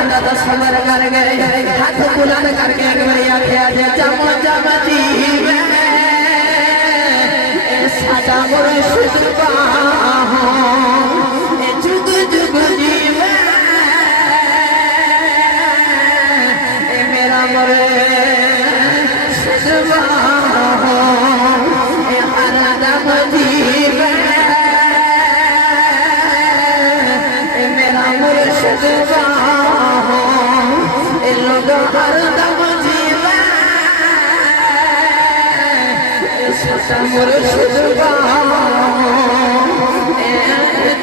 हसन दा सबर कर गए हाथ बुलंद करके एक बार आख्या जे चम चम जीवे साडा मुर्शिद बाहों जुग जुग जीवे मेरा मुर्शिद बाहों हरदम जीवे मेरा मुर्शिद बाहों लोग हरदम जीवे मुर्शिद बाहों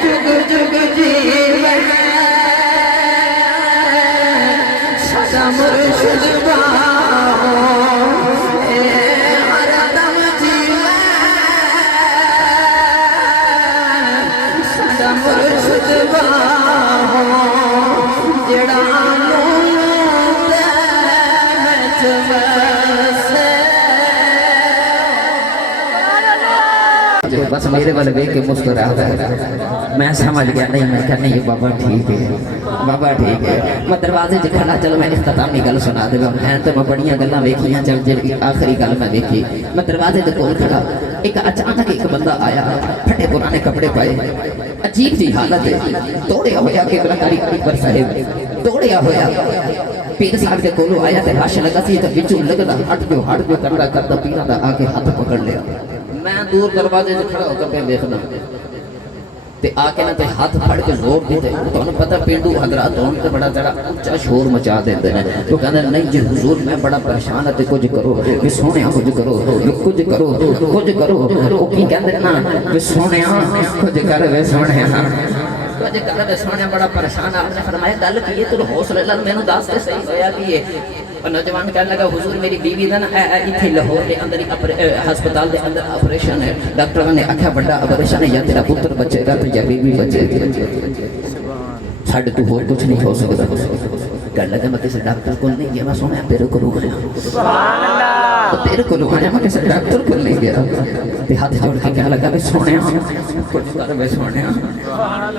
जुग जुग जीवे सदा मुर्शिद बाहों हरदम जीवे सदा मुर्शिद बाहों जेड़ा बस मेरे वाले देख के मुस्कुरा मैं समझ गया नहीं मैं क्या नहीं बाबा ठीक है बाबा ठीक है मैं दरवाजे च खड़ा चलो मैं इख्तितामी गल सुना देगा मैं तो मैं बड़िया गल्लां वेखियां चल जी आखिरी गल मैं देखी मैं दरवाजे के कोल खड़ा एक अचानक एक बंदा आया फटे पुराने कपड़े पाए अजीब सी हालत है दौड़िया होया कि कारी अकबर साहिब दौड़िया होया पीर साहब के कोलों आया ते राश लगा सी ते बिचू लगदा हट गयो करदा पीरा दा आके हाथ पकड़ लिया मैं दूर दरवाजे से खड़ा होकर पे देखना ते आके ना ते हाथ फड़ के जोर देते तुहानू पता पेंडू हजरात होण ते बड़ा जरा ऊंचा शोर मचा देंदे ने तो कहंदे नहीं जी हुजूर मैं बड़ा परेशान है ते कुछ करो कि सोहणिया कुछ करो कुछ करो ओ की कहंदे ना कि सोहणिया कुछ कर वे सोहणिया कुछ कर वे सोहणिया बड़ा परेशान है आपने फरमाया गल की है तू हौसले नाल मैनू दस ते सही होया की है नौजवान कहने लगा हुजूर मेरी बीवी का ना इतने लाहौर के अंदर हस्पताल के अंदर ऑपरेशन है डॉक्टर ने आख्या बड़ा ऑपरेशन है या तेरा पुत्र बचेगा तो या बीवी बचेगी साढ़े तू होर कुछ नहीं हो सकता कहने लगा मैं किसी डॉक्टर को नहीं गया मैं सुना तेरे को तेरे को आया मैं किसी डॉक्टर को नहीं गया ते हाथ जोड़ के कहने लगा मैं सुने कुछ कर मैं सुने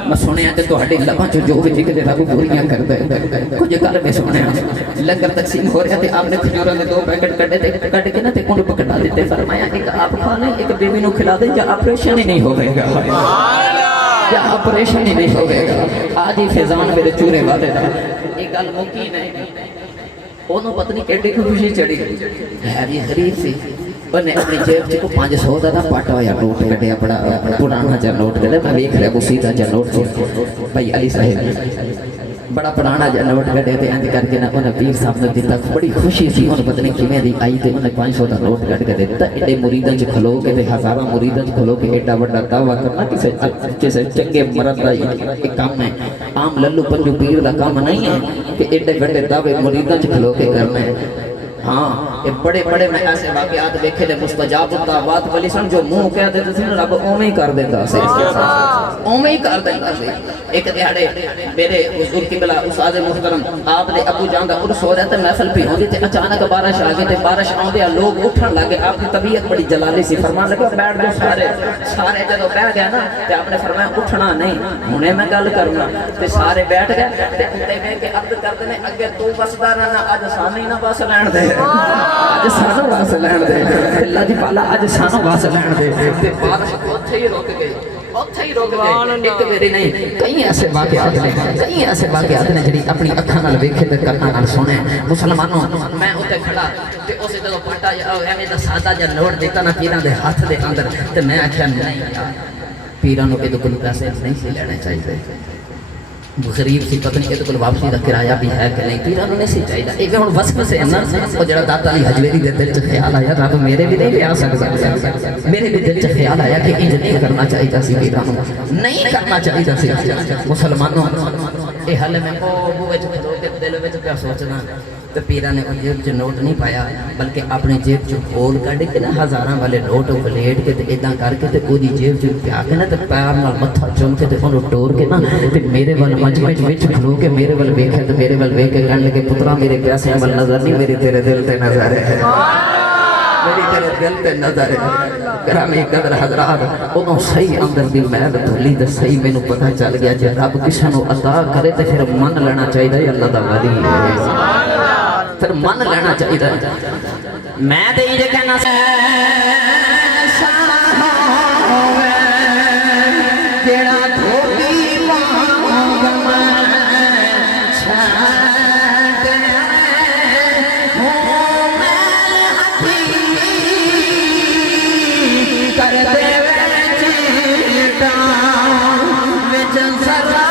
मैं सुने कि ਤੁਹਾਡੇ ਲੱਭਾਂ ਚ ਜੋ ਵੀ ਨਿਕਲੇ ਰੱਬ ਪੂਰੀਆਂ ਕਰਦਾ ਕੁਝ ਕਰ ਮੈਂ ਸੁਣੇ लंगर तकसीम हो रहा थे आपने खजूरों में 2 पैकेट कट के ना ते कुंड पकड़ा देते फरमाया एक आप खा लें एक बेबी को खिला दें या ऑपरेशन ही नहीं होगा या ऑपरेशन ही नहीं होगा आज ही फिजान मेरे चूरे वाले दा एक गल मुकी नहीं ओनू पत्नी केडी खुशी चढ़ी है भी गरीब सी उन्हें अपनी जेब च 500 का पाटा होया नोट कढ़िया बड़ा पुराना जा नोट कढ़े मैं देख रहा सीधा जा नोट भाई अली साहिब बड़ा पुराना जा नोट कढ़े ते इंज करके ना उन्हें पीर साहब ने दिता बड़ी खुशी सी उन्हें पत्नी किवें दी आई ते उन्हें 500 का नोट कढ़ के दिता एडे मुरीदां च खलो के ते हज़ारां मुरीदां च खलो के एडा बड़ा दावा करना किसी चंगे मर्द का एक काम है आम लल्लू पंजू पीर का काम नहीं है कि एडे बड़े दावे मुरीदां च खलो के करने हाँ ये बड़े बड़े मैं ऐसे वाकयात देखे थे मुस्तजाब दावत वाली सन जो मुंह कह देते थे रब ओवें ही कर देता से ओवें ही कर देता से एक दिहाड़े मेरे हुजूर किबला उस्ताद मुहतरम आपने अबू जान दा उर्स हो रहा ते महफिल भी होंदी ते अचानक बारिश आ गई ते बारिश आउंदे लोग उठन लगे आपकी तबीयत बड़ी जलाली सी फरमान लगे बैठ जाओ सारे जदों बैठ गए ना ते आपने फरमाया उठना नहीं हुणे मैं गल करना ते सारे बैठ गए ते उत्ते बैठ के अर्ज करदे ने अगे तू बसदा रहना अज सानू ना बस लैण दे अज सानू बस लैण दे अल्लाह दी पाला अज सानू बस लैण दे ते बारिश उत्थे ही रुक गई उत्थे ही रुक गए एक मेरे नहीं कई ऐसे वाकयात ने जिहड़ी अपनी अखां नाल वेखे ते कानां नाल सुने मुसलमानों मैं उत्ते खड़ा ते उस जदों पाटा एवें दा सादा जिहा नोट दिता ना पीरां दे हत्थ दे अंदर ते मैं आख्या नहीं पीरां नूं इहदे कोल पैसे नहीं सी लेने चाहिए गरीब सी पत्नी ये तो वापसी का किराया भी है कि नहीं पीरा नहीं सी चाहिए एक हम वसफ से ना वो जरा दाता अली हजवेरी दे दिल च ख्याल आया रब मेरे भी नहीं लिया सकता मेरे भी दिल च ख्याल आया कि इंज नहीं करना चाहिए सी पीरा नहीं करना चाहिए सी मुसलमानों ये हाल मैं बूहे च खलो के दिल में क्या सोचना तो पीरा ने जेब च नोट नहीं पाया बल्कि अपने जेब च खोल कढ़ के ना हज़ारां वाले नोट वलेट के इदा करके ते ओदी जेब च प्या के ना ते पैर नाल मत्था चुम के ते ओनू टोर के ना ते मेरे वाल मजमे विच खलो के मेरे वाल वेखे ते मेरे वाल वेख के कहण लगे पुत्रा मेरे पैसे वाल नजर नहीं मेरे तेरे दिल ते नजर है मेरी तेरे दिल ते नजर ग्रामी कदर हजरात उदों सही अंदर दी मैल धुली ते सही मैनू पता चल गया जे रब किसी नू अता करे तो फिर मन लेना चाहिए अल्लाह दा वली है फिर मन लेना चाहिए मैं ते ये कहना जेड़ा धोबी मांग कर दे चीटा विच सरा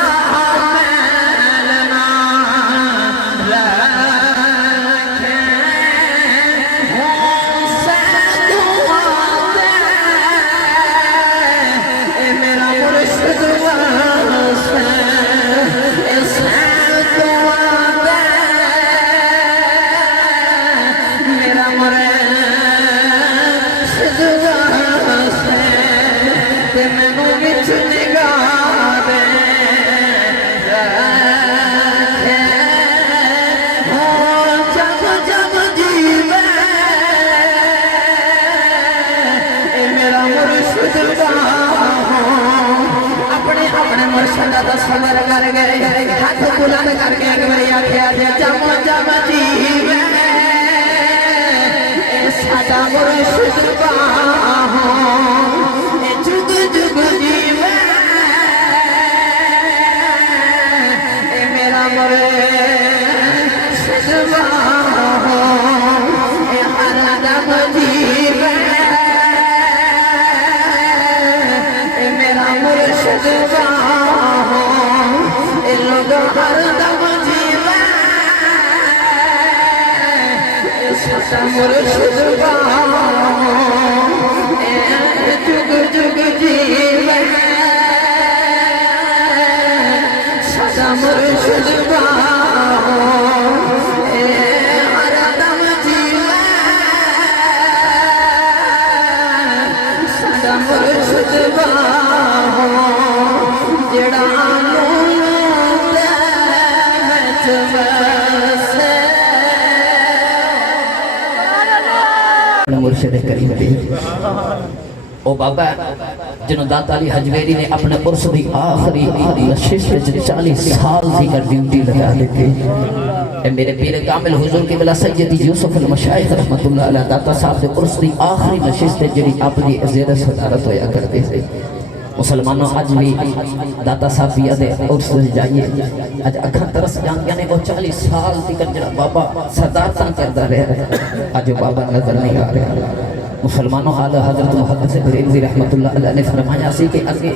मैलना रखे सैदुआ दे ए मेरा मुर्शिद वास्ते ए सैदुआ दे मेरा मुर्शिद मैनू बिच निगाह दे रखे हो जब जब जीवे ए मेरा मुर्शिद अपने अपने मुर्शिद दा सबर कर गए हाथ बुलंद करके एक बारी आख्या जे जब जब जीवे ए साडा मुर्शिद जुग जुग जीवे ए मेरा मुर्शिद ए हरदम जीवे ए मेरा मुर्शिद ए लोग हरदम जीवे ए सच्चा मुर्शिद जुग जुग जीवे सदा मुर्शिद ए हरदम जीवे सदा मुर्शिद जेड़ा मुर्शिद करीम दी ओ बाबा जिन्हों दाता अली हजवेरी ने अपने उर्स की आखिरी नशिस्त 40 साल की ड्यूटी लगा दी थी। मेरे पीर कामिल हुजूर की बिला सैयदी यूसुफ अल मशाइख रहमतुल्लाह अलैह दाता साहब के उर्स की आखिरी नशिस्त जिहड़ी अपनी ज़ेर सदारत होया करती थी। मुसलमानों अज भी दाता साहब पिया दे उर्स जाइए अज अखा तरस जांदियां ने वो 40 साल तक जरा बाबा सदारत करता रहा अज बाबा नजर नहीं आ रहा। मुसलमानों आला हजरत मुहम्मद से बरेलवी रहमतुल्लाह अलैह ने फरमाया सी कि अगे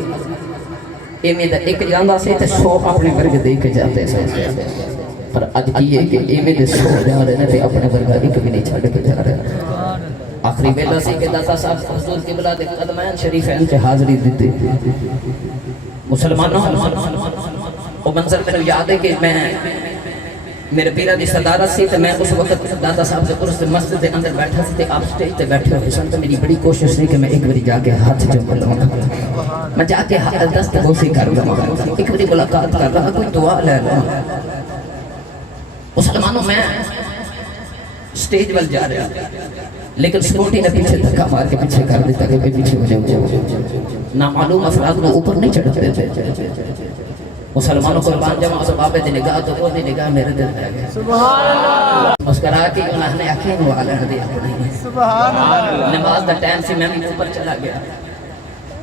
इवें दा एक जांदा सी ते 100 अपने वर्ग दे के जाते थे पर अज की है कि इवें दे 100 जा रहे ने ते अपने वर्ग एक भी नहीं छड़ के जा रहे। आखिरी वेला सी कि दाता साहब हुजूर किबला दे कदमैन शरीफैन च हाज़री दी। मुसलमानों वो मंजर मेरे याद है कि मैं मेरे पीरा की सदारत सी तो मैं उस वक्त दादा साहब के उर्स मस्जिद के अंदर बैठा सी ते आप स्टेज पे बैठे हुए सन तो मेरी बड़ी कोशिश थी कि मैं एक बार जाके हाथ जो लगा मैं जाके दस्तगोशी कर लगा एक बार मुलाकात कर रहा कोई दुआ ले लो। मुसलमानों मैं स्टेज वाल जा रहा लेकिन सिक्योरिटी ने पीछे धक्का मार के पीछे कर दिया कि पीछे हो जाओ ना मालूम अफराद को ऊपर नहीं चढ़ते थे। मुसलमानों को बांध जमा बाबे दी निगाह तो वो दी निगाह मेरे दिल पे गई सुभान अल्लाह मुस्कुरा के उन्होंने आंखें वाले दे अपनी सुभान अल्लाह नमाज दा टाइम सी मैं भी ऊपर चला गया।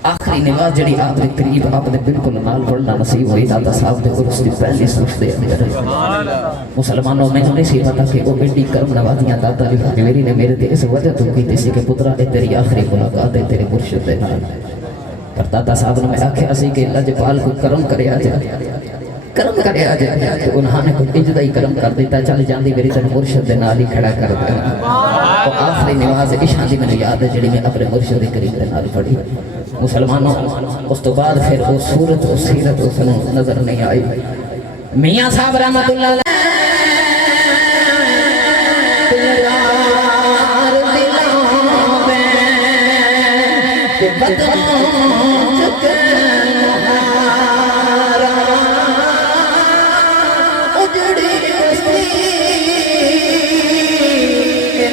आखिरी नमाज जड़ी आपके करीब आपने बिल्कुल नाल पढ़ना नसीब हुई दाता साहब दे उर्स दी पहली सुख दे अंदर मुसलमानों में नहीं सी पता कि वो एडी करम नवाजियां दाता अली हजवेरी ने मेरे ते इस वजह तो की सी कि पुत्रा ए तेरी आखिरी मुलाकात है तेरे मुर्शिद दे नाल। पर दाता साहब ने मैं आख्या सी कि लजपाल को करम करया जाए तो उन्होंने कोई इंजदा ही करम कर दिता चल जाती मेरी तेन मुर्शिद दे नाल ही खड़ा कर देना। तो आखिरी नमाज इशा दी मैंने याद है जी मैं अपने मुर्शिद करीम दे नाल पढ़ी। मुसलमानों उस तो बाद फिर वो सूरत और सीरत उसनों नजर नहीं आई। मियां साहब रहमतुल्लाह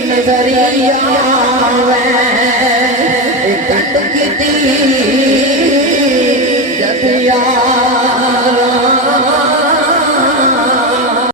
नजरिया वे कंड की